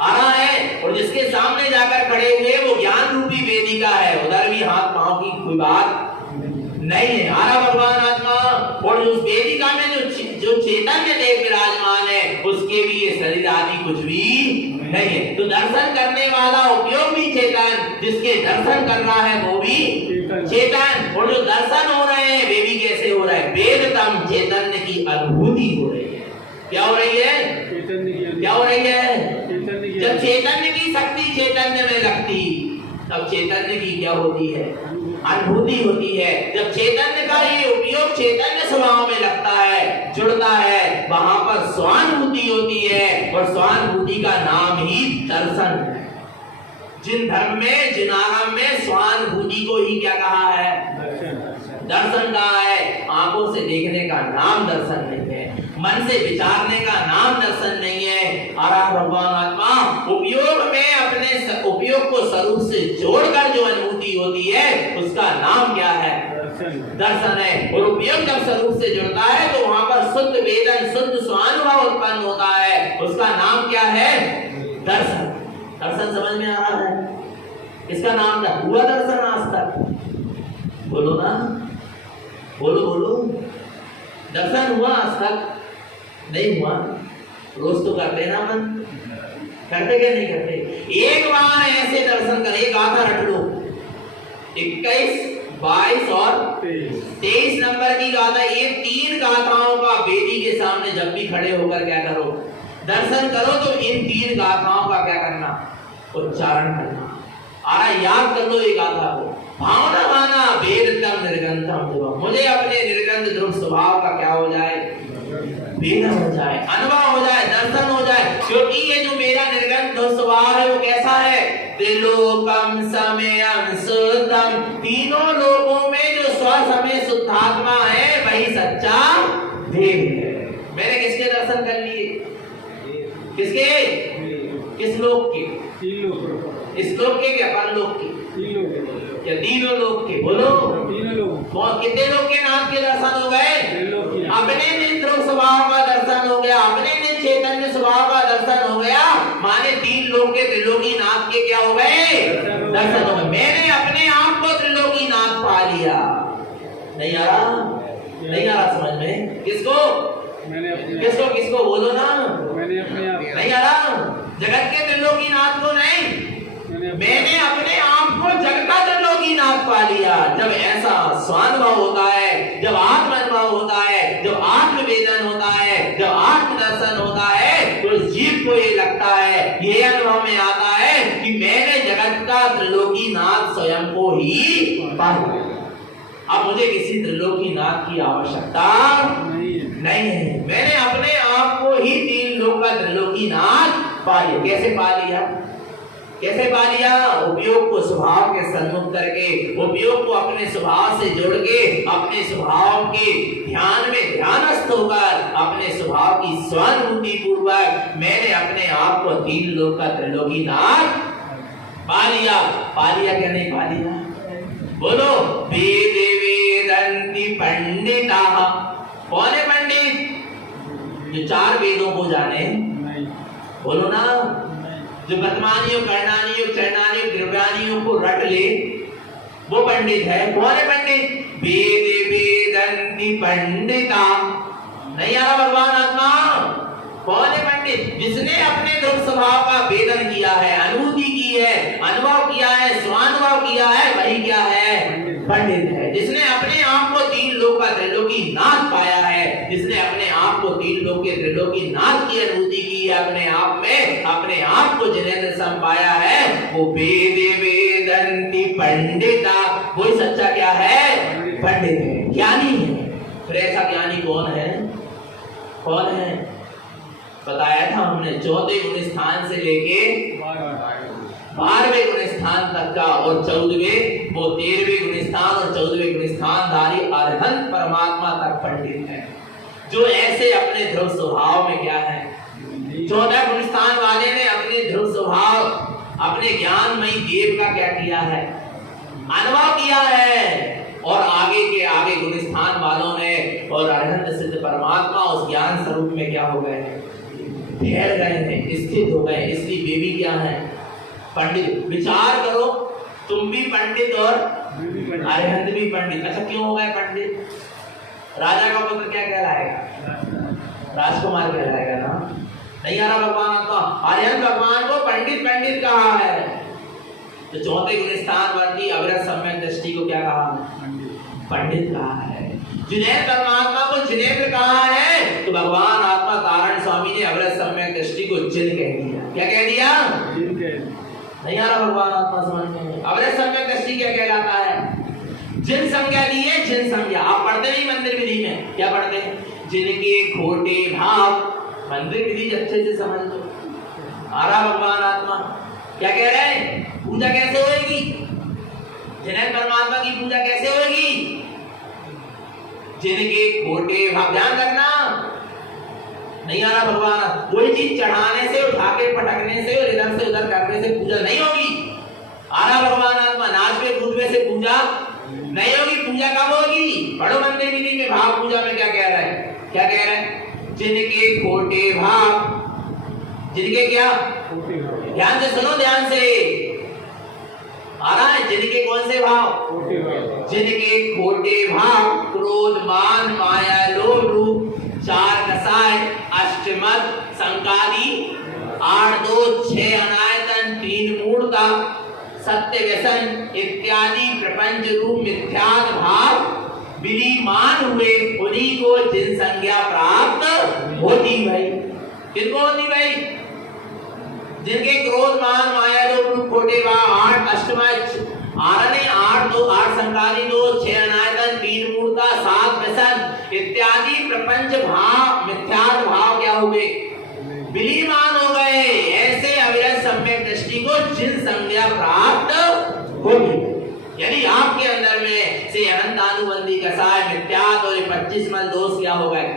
आ रहा है। और जिसके सामने जाकर खड़े हुए वो ज्ञान रूपी वेदिका है, उधर भी हाथ पांव की कोई बात नहीं है। आ रहा भगवान आत्मा। और उस वेदिका में जो चैतन्य देव विराजमान है, उसके भी ये शरीर आदि कुछ भी नहीं है। तो दर्शन करने वाला उपयोग भी चेतन, जिसके दर्शन कर रहा है वो भी चेतन। और जो दर्शन हो रहे हैं वे भी कैसे हो रहे हैं? वेदतम चैतन्य की अनुभूति हो रही है। क्या हो रही है? क्या हो रही है? जब चैतन्य की शक्ति चैतन्य में लगती, तब चैतन्य की क्या होती है? अनुभूति होती है। जब चैतन्य का ये उपयोग चैतन्य स्वभाव में लगता है, जुड़ता है, वहां पर स्वानुभूति होती है। और स्वानुभूति का नाम ही दर्शन है। जिन धर्म में, जिन आगम में स्वानुभूति को ही क्या कहा है? दर्शन कहा है। आंखों से देखने का नाम दर्शन नहीं है, मन से विचारने का नाम दर्शन नहीं है। आरा भगवान आत्मा उपयोग में अपने उपयोग को स्वरूप से जोड़कर जो अनुभूति होती है, उसका नाम क्या है? दर्शन है। और उपयोग जब स्वरूप से जुड़ता है तो वहां पर शुद्ध वेदन, शुद्ध स्वानुभव उत्पन्न होता है, उसका नाम क्या है? दर्शन। दर्शन समझ में आ रहा है? इसका नाम हुआ दर्शन आज तक? बोलो ना, बोलो बोलो। दर्शन हुआ आज तक? नहीं हुआ। रोज तो करते ना मन, करते क्या नहीं करते? एक बार ऐसे दर्शन कर, एक गाथा रट लो, 21, 22 और 23 नंबर की गाथा। ये 3 गाथाओं का वेदी के सामने जब भी खड़े होकर क्या करो? दर्शन करो। तो इन 3 गाथाओं का क्या करना? उच्चारण करना। आरा याद कर लो ये गाथा को। भावना माना वेदतम निर्गंधम ध्रुवम, मुझे अपने निर्गंध ध्रुव स्वभाव का क्या हो जाए? वेदन हो जाए, अनुभव हो जाए, दर्शन हो जाए। क्योंकि ये जो मेरा निर्गंध ध्रुव स्वभाव है वो कैसा है? त्रिलोकम समयम शुद्धम, तीनों लोगों में जो स्वसमय शुद्धात्मा है वही सच्चा देव है। मैंने किसके दर्शन कर लिए? किसके? किस लोक के? इस लोक के क्या परलोक के? क्या तीनों लोक के? बोलो। कितने लोग के नाम के दर्शन हो गए? अपने नित्य स्वभाव का दर्शन हो गया, अपने नित्य चैतन्य स्वभाव का दर्शन हो गया। माने 3 लोग के त्रिलोकी नाथ के क्या हो गए? दर्शन हो गए। मैंने अपने आप को त्रिलोकी नाथ पा लिया। नहीं आ रहा? नहीं आ रहा समझ में? किसको? किसको? किसको? बोलो ना। मैंने अपने आप। नहीं आ रहा? जगत के त्रिलोकी नाथ को नहीं, मैंने अपने आप को जगत का त्रिलोकी नाथ पा लिया। जब ऐसा स्वानुभव होता है, जब आत्मानुभव होता है, जब आत्मवेदन होता है, जब आत्मदर्शन होता है, तो जीव को ये लगता है, ये अनुभव में आता है कि मैंने जगत का त्रिलोकी नाथ स्वयं को ही पा लिया। अब मुझे किसी त्रिलोकी नाथ की आवश्यकता नहीं है। मैंने अपने आप को ही 3 लोक का त्रिलोकी नाथ पा लिया। कैसे पा लिया? कैसे पा लिया? उपयोग को स्वभाव के सन्मुख करके, उपयोग को अपने स्वभाव से जोड़ के, अपने स्वभाव के ध्यान में ध्यानस्थ होकर, अपने स्वभाव की स्वानुभूति पूर्वक मैंने अपने आप को 3 लोक का त्रिलोकी नाथ पा लिया। पा लिया क्या नहीं पा लिया? बोलो। वेदे वेदन्ति पंडिता। कौन है पंडित? जो 4 वेदों को जाने। बोलो ना। जो वर्तमानियों, करणानियों, चरणानियों, द्रव्यानियों को रट ले, वो पंडित है। कौन है पंडित? वेदे वेदन्ति पंडिता। नहीं आ रहा भगवान आत्मा? कौन है पंडित? जिसने अपने ध्रुव स्वभाव का वेदन किया है, अनुभूति की है, अनुभव किया है, स्वानुभव किया है, वही क्या है? पंडित है। जिसने अपने आप को 3 लोक का त्रिलोकी नाथ पाया है, जिसने अपने आप को 3 लोक के त्रिलोकी नाथ की अनुभूति की है, अपने आप में अपने आप को जिनेंद्र सम पाया है, वो वेदे वेदन्ति पंडिता, वही सच्चा क्या है? पंडित है, ज्ञानी है। फिर ऐसा ज्ञानी कौन है? कौन है? बताया था हमने, 14 गुण स्थान से लेके 12वें गुण स्थान तक का और 14वें वो 13वें गुण स्थान और 14वें गुण स्थानधारी अरहंत परमात्मा तक पंडित है, जो ऐसे अपने ध्रुव स्वभाव में क्या है 14 गुण स्थान वाले ने अपने ध्रुव स्वभाव अपने ज्ञानमयी देव का क्या किया है, अनुभव किया है। और आगे के आगे गुण स्थान वालों ने और अरहंत सिद्ध परमात्मा उस ज्ञान स्वरूप में क्या हो गए, ठहर गए हैं, स्थित हो गए। इसलिए वे भी क्या है, पंडित। विचार करो, तुम भी पंडित और अरहंत भी पंडित। अच्छा क्यों हो गए पंडित? राजा का पुत्र क्या कहलाएगा, राजकुमार कहलाएगा ना। नहीं आ रहा भगवान का अरहंत भगवान को पंडित पंडित कहा है। तो 4थे गुण स्थान वर्ती अविरत सम्यक दृष्टि को क्या कहा, पंडित कहा है। जिनेन्द्र परमात्मा को जिनेन्द्र कहा है, तो भगवान आत्मा कारण स्वामी ने अविरत सम्यक दृष्टि को जिन कह दिया। क्या कह दिया? नहीं आ रहा भगवान आत्मा समझ में। अविरत सम्यक दृष्टि क्या कहलाता है? जिन संज्ञा दी है, जिन संज्ञा। आप पढ़ते नहीं मंदिर विधि में, क्या पढ़ते हैं? जिनके खोटे भाव। मंदिर विधि अच्छे से समझ लो। आ रहा भगवान आत्मा क्या कह रहे हैं? पूजा कैसे होगी? जिनेन्द्र परमात्मा की पूजा कैसे होगी? जिनके खोटे भाव। ध्यान रखना, नहीं आ रहा भगवान। कोई चीज चढ़ाने से, उठा के पटकने से और इधर से उधर करने से पूजा नहीं होगी। आ रहा भगवान आत्मा। नाचने कूदने से पूजा नहीं होगी। पूजा कब होगी? बड़ो मंदिर विधि में भाव पूजा में क्या कह रहा है? क्या कह रहा है? जिनके खोटे भाव। जिनके क्या? ध्यान से सुनो, ध्यान से आ रहा है। जिनके कौन से भाव? जिनके खोटे भाव, क्रोध मान माया लोभ रूप 4 कसाय अष्टमद संकाली 8 दोष 6 अनायतन 3 मूढ़ता सत्य व्यसन इत्यादि प्रपंच रूप मिथ्यात्व भाव विलीमान हुए, उन्हीं को जिन संज्ञा प्राप्त होती भाई। किनको होती भाई? जिनके क्रोध मान माया लोभ रूप खोटे भाव 8 अष्टमय 8 संकाली 2 6 अनायतन 3 मूढ़ता 7 व्यसन इत्यादि प्रपंच भाव मिथ्यात्व भाव क्या हुए? विलीमान हो गए। ऐसे अविरत सम्यक दृष्टि को जिन संज्ञा प्राप्त होगी। यदि आपके अंदर में से अनंतानुबंधी कसाय मिथ्यात्व और 25 मल दोष क्या हो गए,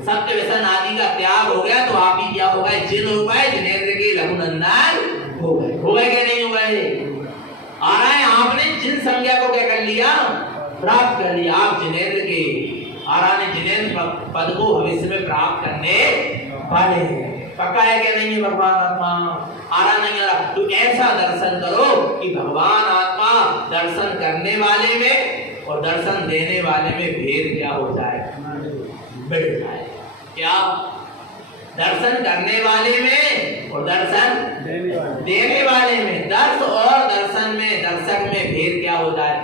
सत्य व्यसन आदि का त्याग हो गया, तो आप ही क्या हो गए? जिन हो गए, जिनेन्द्र के लघुनंदन हो गए। हो गए क्या नहीं हो गए? आ रहा है। आपने जिन संज्ञा को क्या कर लिया? प्राप्त कर लिया। आप जिनेन्द्र के आ रहा ने जिनेन्द्र पद को भविष्य में प्राप्त करने वाले हैं। पक्का है क्या नहीं है भगवान आत्मा? आ रहा नहीं आ रहा? तो ऐसा दर्शन करो कि भगवान आत्मा दर्शन करने वाले में और दर्शन देने वाले में भेद क्या हो जाए? बढ़ जाए। क्या? दर्शन करने वाले में और दर्शन देने वाले में, दर्श और दर्शन में, दर्शक में भेद क्या हो जाए?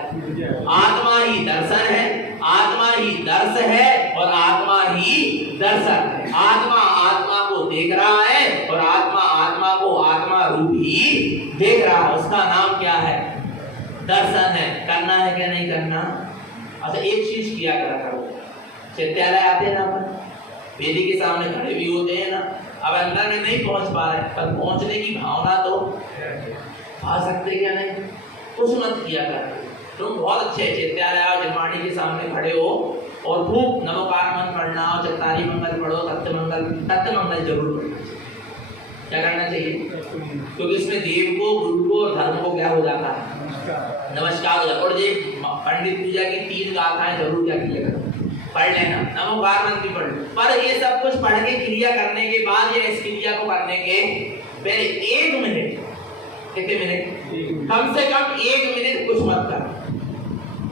आत्मा ही दर्शन है, आत्मा ही दर्श है और आत्मा ही दर्शक है। आत्मा आत्मा को देख रहा है और आत्मा आत्मा को आत्मा रूप ही देख रहा है। उसका नाम क्या है? दर्शन है। करना है क्या नहीं करना? अच्छा एक चीज किया करो, चैत्यालय आते हैं ना, अपन वेदी के सामने खड़े भी होते हैं ना। अब अंदर में नहीं पहुंच पा रहे, पर पहुंचने की भावना तो आ सकते क्या नहीं? कुछ मत किया कर। तुम बहुत अच्छे चैत्यालय आओ, जन्माणी के सामने खड़े हो और खूब नमोकार मंत्र पढ़ना हो, चत्तारी मंगल पढ़ो, तत्व मंगल जरूर पढ़ना। क्या करना चाहिए? क्योंकि इसमें देव को, गुरु को और धर्म को क्या हो जाता है? नमस्कार हो जाता है। और ये पंडित पूजा की 3 गाथाएं जरूर क्या किया करो, पढ़ लेना। नमोकार मंत्र भी पढ़ लो। पर ये सब कुछ पढ़ के क्रिया करने के बाद या इस क्रिया को करने के पहले 1 मिनट, कितने मिनट? कम से कम 1 मिनट कुछ मत कर।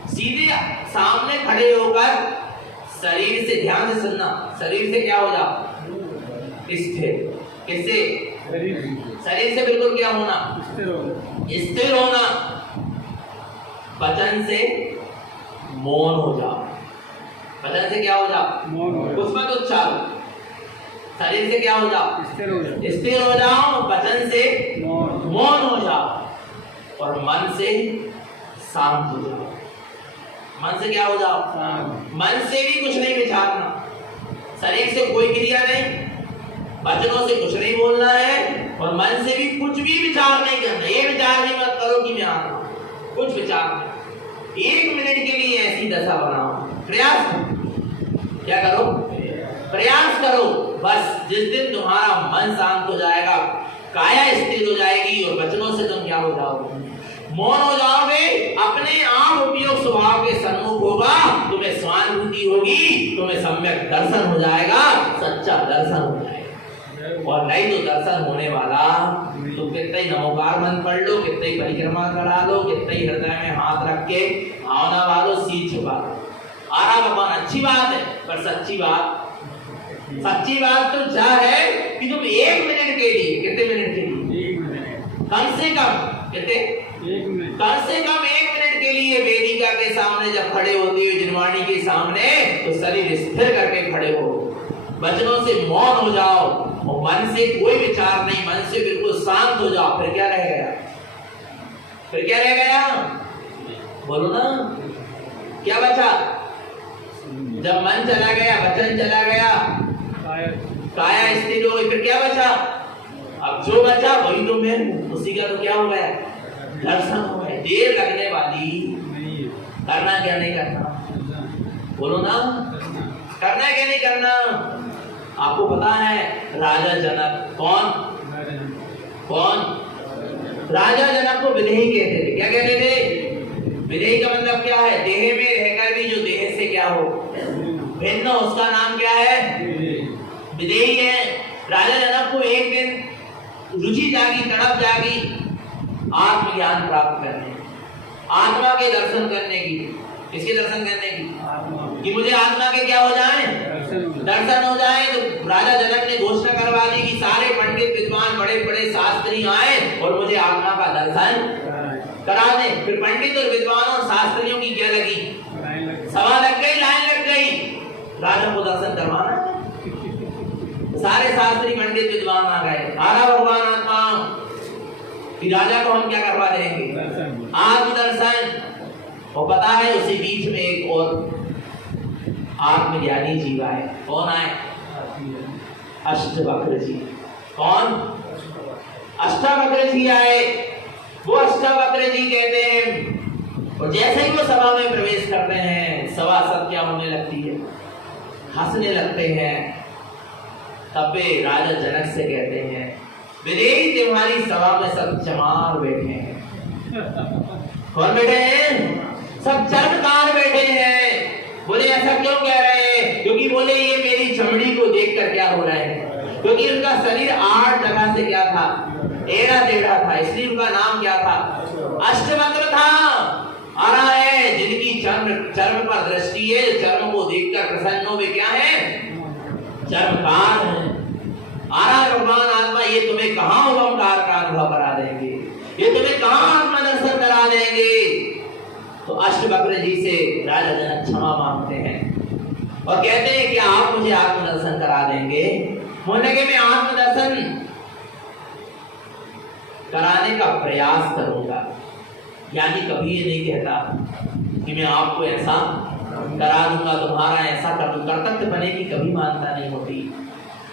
सीधे सामने खड़े होकर शरीर से, ध्यान से सुनना, शरीर से क्या हो जाओ? स्थिर। किससे? शरीर से बिल्कुल क्या होना? स्थिर होना। वचन से मौन हो जाओ। वचन से क्या हो जाओ? कुछ मत उच्चारो। शरीर से क्या हो जाओ? स्थिर हो जाओ। वचन से मौन हो जाओ और मन से शांत हो जाओ। मन से क्या हो जाओ? मन से भी कुछ नहीं विचारना। शरीर से कोई क्रिया नहीं, वचनों से कुछ नहीं बोलना है और मन से भी कुछ भी विचार नहीं करना। ये विचार भी मत करो कि मैं आत्मा, कुछ विचार नहीं। 1 मिनट के लिए ऐसी दशा बनाओ, प्रयास क्या करो, प्रयास करो। बस जिस दिन तुम्हारा मन शांत हो जाएगा, काया स्थिर हो जाएगी और वचनों से तुम क्या हो जाओगे, मौन हो जाओगे, अपने आप उपयोग स्वभाव के सन्मुख होगा, तुम्हें स्वानुभूति होगी, तुम्हें सम्यक दर्शन हो जाएगा, सच्चा दर्शन हो जाएगा। और नहीं तो दर्शन होने वाला तो कितना ही नमोकार मन पढ़ लो, कितना ही परिक्रमा करा लो, कितना ही हृदय में हाथ रख के भावना वालो, सीध छुपा लो। आरा भगवान अच्छी बात है, पर सच्ची बात तो क्या है कि तुम 1 मिनट के लिए, कितने मिनट के लिए, 1 मिनट, कम से कम कितने, 1 मिनट, कम से कम 1 मिनट के लिए वेदिका के सामने जब खड़े होते हो, जिनवाणी के सामने, तो शरीर स्थिर करके खड़े हो, वचनों से मौन हो जाओ और मन से कोई विचार नहीं, मन से बिल्कुल शांत हो जाओ। फिर क्या रह गया, फिर क्या रह गया, बोलो ना, क्या बचा? जब मन चला गया, वचन चला गया, काया स्थिर हो गई, फिर क्या बचा? अब जो बचा वही तो मैं हूं, उसी का तो क्या हो गया, दर्शन हो गया। देर लगने वाली, करना क्या नहीं करना, बोलो ना, करना क्या नहीं करना। आपको पता है राजा जनक कौन, राजा जनक को विदेही कहते थे। क्या कहते थे? विदेही का मतलब क्या है? देह में रहकर भी जो देह से क्या हो, भिन्न, उसका नाम क्या है, विदेही है। राजा जनक को एक दिन रुचि जागी, तड़प जागी आत्मज्ञान प्राप्त करने, आत्मा के दर्शन करने की। किसके दर्शन करने की? कि मुझे आत्मा के क्या हो जाए, दर्शन हो जाए। तो राजा जनक ने घोषणा करवा दी कि सारे पंडित विद्वान बड़े बड़े शास्त्री आए और मुझे आत्मा का दर्शन करा दे। फिर पंडित और विद्वान और शास्त्रियों की क्या लगी, सभा लग गई, लाइन लग गई, राजा को दर्शन करवाना। सारे शास्त्री पंडित विद्वान आ गए, आरा भगवान आत्मा कि राजा को हम क्या करवा देंगे, आत्मदर्शन। और पता है उसी बीच में एक और आत्मज्ञानी जीव आए। कौन आए? अष्टवक्र जी। कौन? अष्टवक्र जी आए। वो अष्टवक्र जी कहते हैं, और जैसे ही वो सभा में प्रवेश करते हैं, सभा सब क्या होने लगती है, हंसने लगते हैं। तब वे राजा जनक से कहते हैं, विदेही तुम्हारी सभा में सब चमार बैठे हैं। कौन बैठे हैं? सब चर्मकार बैठे हैं। बोले ऐसा क्यों कह रहे हैं? क्योंकि बोले ये मेरी चमड़ी को देखकर क्या हो रहा है, क्योंकि उनका शरीर 8 जगह से क्या था, एड़ा टेढ़ा था, इसलिए उनका नाम क्या था, अष्टवक्र था। आ रहा है जिनकी चर्म पर दृष्टि है, चर्म को देखकर प्रसन्न हो, वे क्या है, चर्मकार है। आ रहा है भगवान आत्मा, ये तुम्हें कहाँ ओंकार का अनुभव करा देंगे, ये तुम्हें कहाँ आत्मा दर्शन करा देंगे। तो अष्टवक्र जी से राजा जनक क्षमा मांगते हैं और कहते हैं कि आप मुझे आत्मदर्शन करा देंगे। होने के मैं आत्मदर्शन कराने का प्रयास करूंगा। यानी कभी ये नहीं कहता कि मैं आपको ऐसा करा दूंगा, तुम्हारा ऐसा कर दूंगा, कर्तव्य बने की कभी मानता नहीं होती।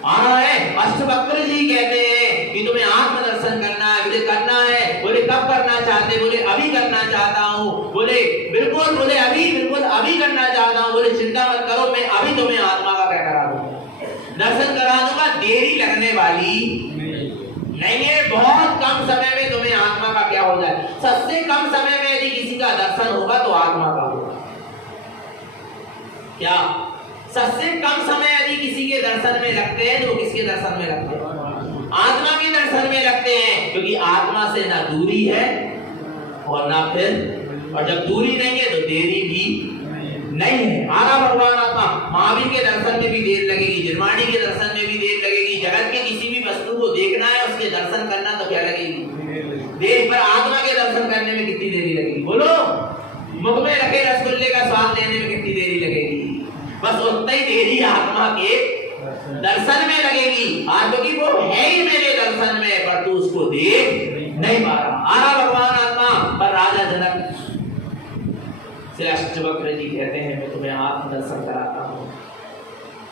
आ रहा है अष्टवक्र जी कहते हैं कि तुम्हें आत्मदर्शन करना है, बोले करना है। बोले कब करना चाहते? बोले अभी करना चाहता हूँ। बोले बिल्कुल, बोले अभी, बिल्कुल अभी करना चाहता हूँ। बोले चिंता मत करो, मैं अभी तुम्हें आत्मा का क्या करा दूंगा, दर्शन करा दूंगा। देरी लगने वाली नहीं है, बहुत कम समय में तुम्हें आत्मा का क्या हो जाए। सबसे कम समय में यदि किसी का दर्शन होगा तो आत्मा का होगा। क्या सबसे कम समय यदि किसी के दर्शन में लगते हैं तो किसके दर्शन में लगते हैं? आत्मा के दर्शन में लगते हैं, क्योंकि आत्मा से ना दूरी है और ना फिर, और जब दूरी नहीं है तो देरी भी नहीं है। आरा भगवान आत्मा, महावीर के दर्शन में भी देर लगेगी, जिनवाणी के दर्शन में भी देर लगेगी, जगत के किसी भी वस्तु को देखना है, उसके दर्शन करना तो क्या लगेगी, देर। पर आत्मा के दर्शन करने में कितनी देरी लगेगी? बोलो, मुख में रखे रसगुल्ले का स्वाद लेने में कितनी देरी लगेगी? बस उतनी देरी आत्मा के दर्शन में लगेगी। क्योंकि वो है ही मेरे दर्शन में, पर तू उसको देख नहीं पा रहा। आरा भगवान आत्मा। पर राजा जनक से अष्टवक्र जी कहते हैं, मैं तुम्हें आत्म दर्शन कराता हूँ।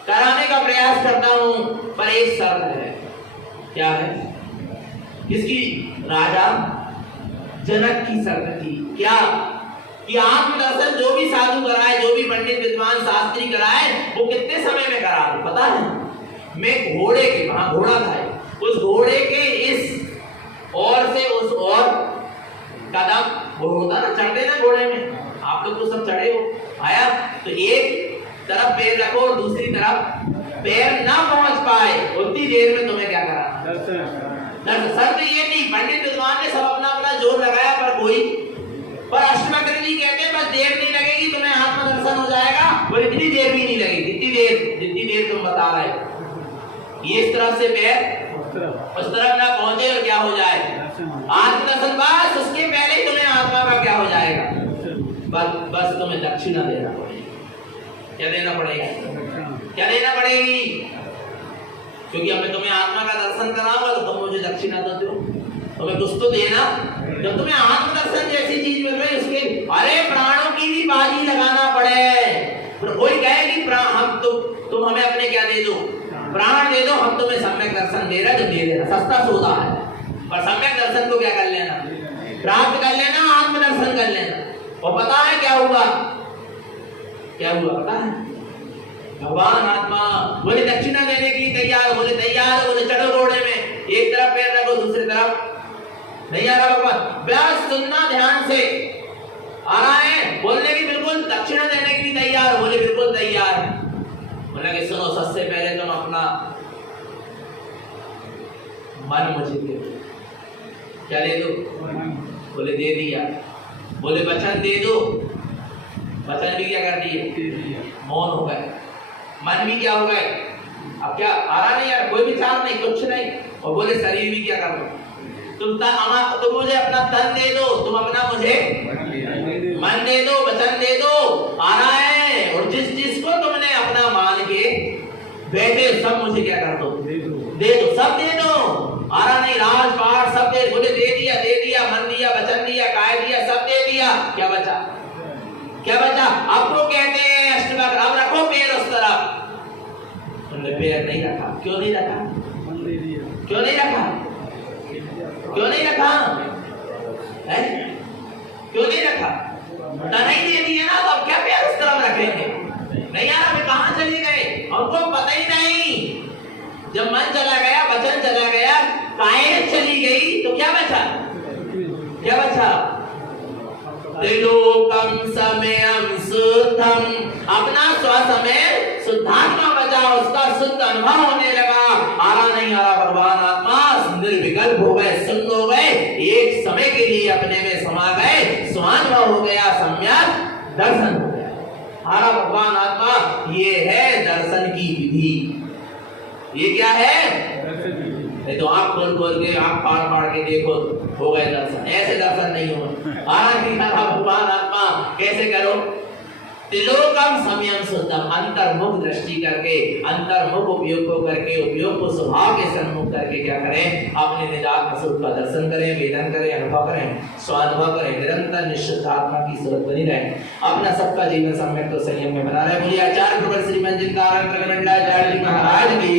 कराने का प्रयास प्रयास करता हूं, पर एक शर्त है। क्या है? किसकी? राजा जनक की शर्त थी। क्या? कि आत्मदर्शन जो भी साधु कराए, जो भी पंडित विद्वान शास्त्री कराए, वो कितने समय में करा दो पता है? मैं घोड़े के, वहां घोड़ा था, उस घोड़े के इस और से उस और कदम, वो होता ना चढ़ते ना घोड़े में, आप लोग तो सब चढ़े हो, आया तो एक तरफ पैर रखो और दूसरी तरफ पैर ना पहुंच पाए उतनी देर में तुम्हें क्या करा? दर्शन। सर तो ये नहीं, पंडित विद्वान ने सब अपना अपना जोर लगाया, पर अष्टवक्र जी कहते हैं बस देर नहीं लगेगी, तुम्हें आत्मदर्शन हो जाएगा। और इतनी देर भी नहीं लगेगी, जितनी देर तुम बता रहे हो। ये इस तरफ से पैर उस तरफ ना पहुंचे और क्या हो जाए? आत्मदर्शन। बस उसके पहले ही तुम्हें आत्मा का क्या हो जाएगा? बस तुम्हें दक्षिणा देना पड़ेगी। क्या देना पड़ेगा? क्या देना पड़ेगी? क्योंकि अब मैं तुम्हें आत्मा का दर्शन कराऊंगा तो तुम मुझे दक्षिणा तो दो, तुम्हें कुछ तो देना। जब तुम्हें आत्मदर्शन जैसी चीज मिल रही है, उसके अरे प्राणों की भी बाजी लगाना पड़े। कोई कहे कि हम तुम हमें अपने क्या दे दो? प्राण दे दो, हम तुम्हें सम्यक दर्शन दे रहे हैं, तो दे देना, सस्ता सौदा है। पर सम्यक दर्शन को क्या कर लेना? प्राप्त कर लेना, आत्मदर्शन कर लेना। और पता है क्या हुआ? क्या हुआ पता है? भगवान आत्मा बोले दक्षिणा देने के लिए तैयार, बोले तैयार, बोले चढ़ो घोड़े में, एक तरफ पैर रखो दूसरी तरफ नहीं आ रहा भगवान। बस सुनना ध्यान से, आ रहा है बोलने की, बिल्कुल दक्षिणा देने के लिए तैयार, बोले बिल्कुल तैयार है। बोला कि सुनो, सबसे पहले तुम अपना मन मुझे दे दो। क्या दे दो? बोले दे दिया। बोले वचन दे दो। वचन भी क्या कर दिए? मौन हो गए। मन भी क्या हो गए? अब क्या आ रहा नहीं यार, कोई विचार नहीं, कुछ नहीं। और बोले शरीर भी क्या कर दो? तुम मुझे अपना तन दे दो, तुम अपना मुझे मन दे दो, वचन दे दो। आ रहा है। और जिसको तुमने अपना मान के बैठे, सब मुझे क्या कर दो? दे दो, सब दे दो। आ रहा नहीं, राजपाट सब दे। बोले दे दिया, मन दिया, वचन दिया, काय दिया, सब दे दिया। क्या बचा? क्या बचा? अब वो कहते हैं अष्टवक्र, अब रखो पैर उस तरफ। उन्होंने पैर नहीं रखा। क्यों नहीं रखा? क्यों नहीं रखा? क्यों नहीं रखा? है? क्यों नहीं रखा? नहीं दे दिया ना, तो अब क्या पैर उस तरफ रखेंगे? नहीं यार, हमें कहां चले गए, हमको पता ही नहीं। जब मन चला गया, वचन चला गया, कायरत चली गई, तो क्या बचा? क्या बचा? त्रिलोकम समयम शुद्धम, अपना स्वसमय शुद्धात्मा बचा, उसका शुद्ध अनुभव होने लगा। आ रहा नहीं आ रहा, भगवान आत्मा निर्विकल्प हो गए, शून्य हो गए, एक समय के लिए अपने में समा गए, स्वानुभव हो गया, सम्यक दर्शन हो गया। आ रहा भगवान आत्मा, ये है दर्शन की विधि। ये क्या है? तो आँख खोल के, आँख फाड़ के देखो, हो गए दर्शन। ऐसे दर्शन नहीं हो। भगवान आत्मा कैसे करो? त्रिलोकम समयम शुद्धम, अंतर्मुख दृष्टि करके, अंतर्मुख उपयोग को करके, उपयोग को स्वभाव के सम्मुख करके क्या करें? अपने निजात्म स्वरूप का दर्शन करें, वेदन करें, अनुभव करें, स्वानुभव करें, निरंतर निश्चित आत्मा की सूरत बनी रहे। अपना सबका जीवन सम्यक तो संयम में बना रहे। बोलिए आचार्य प्रवर श्रीमंत जिनका महाराज की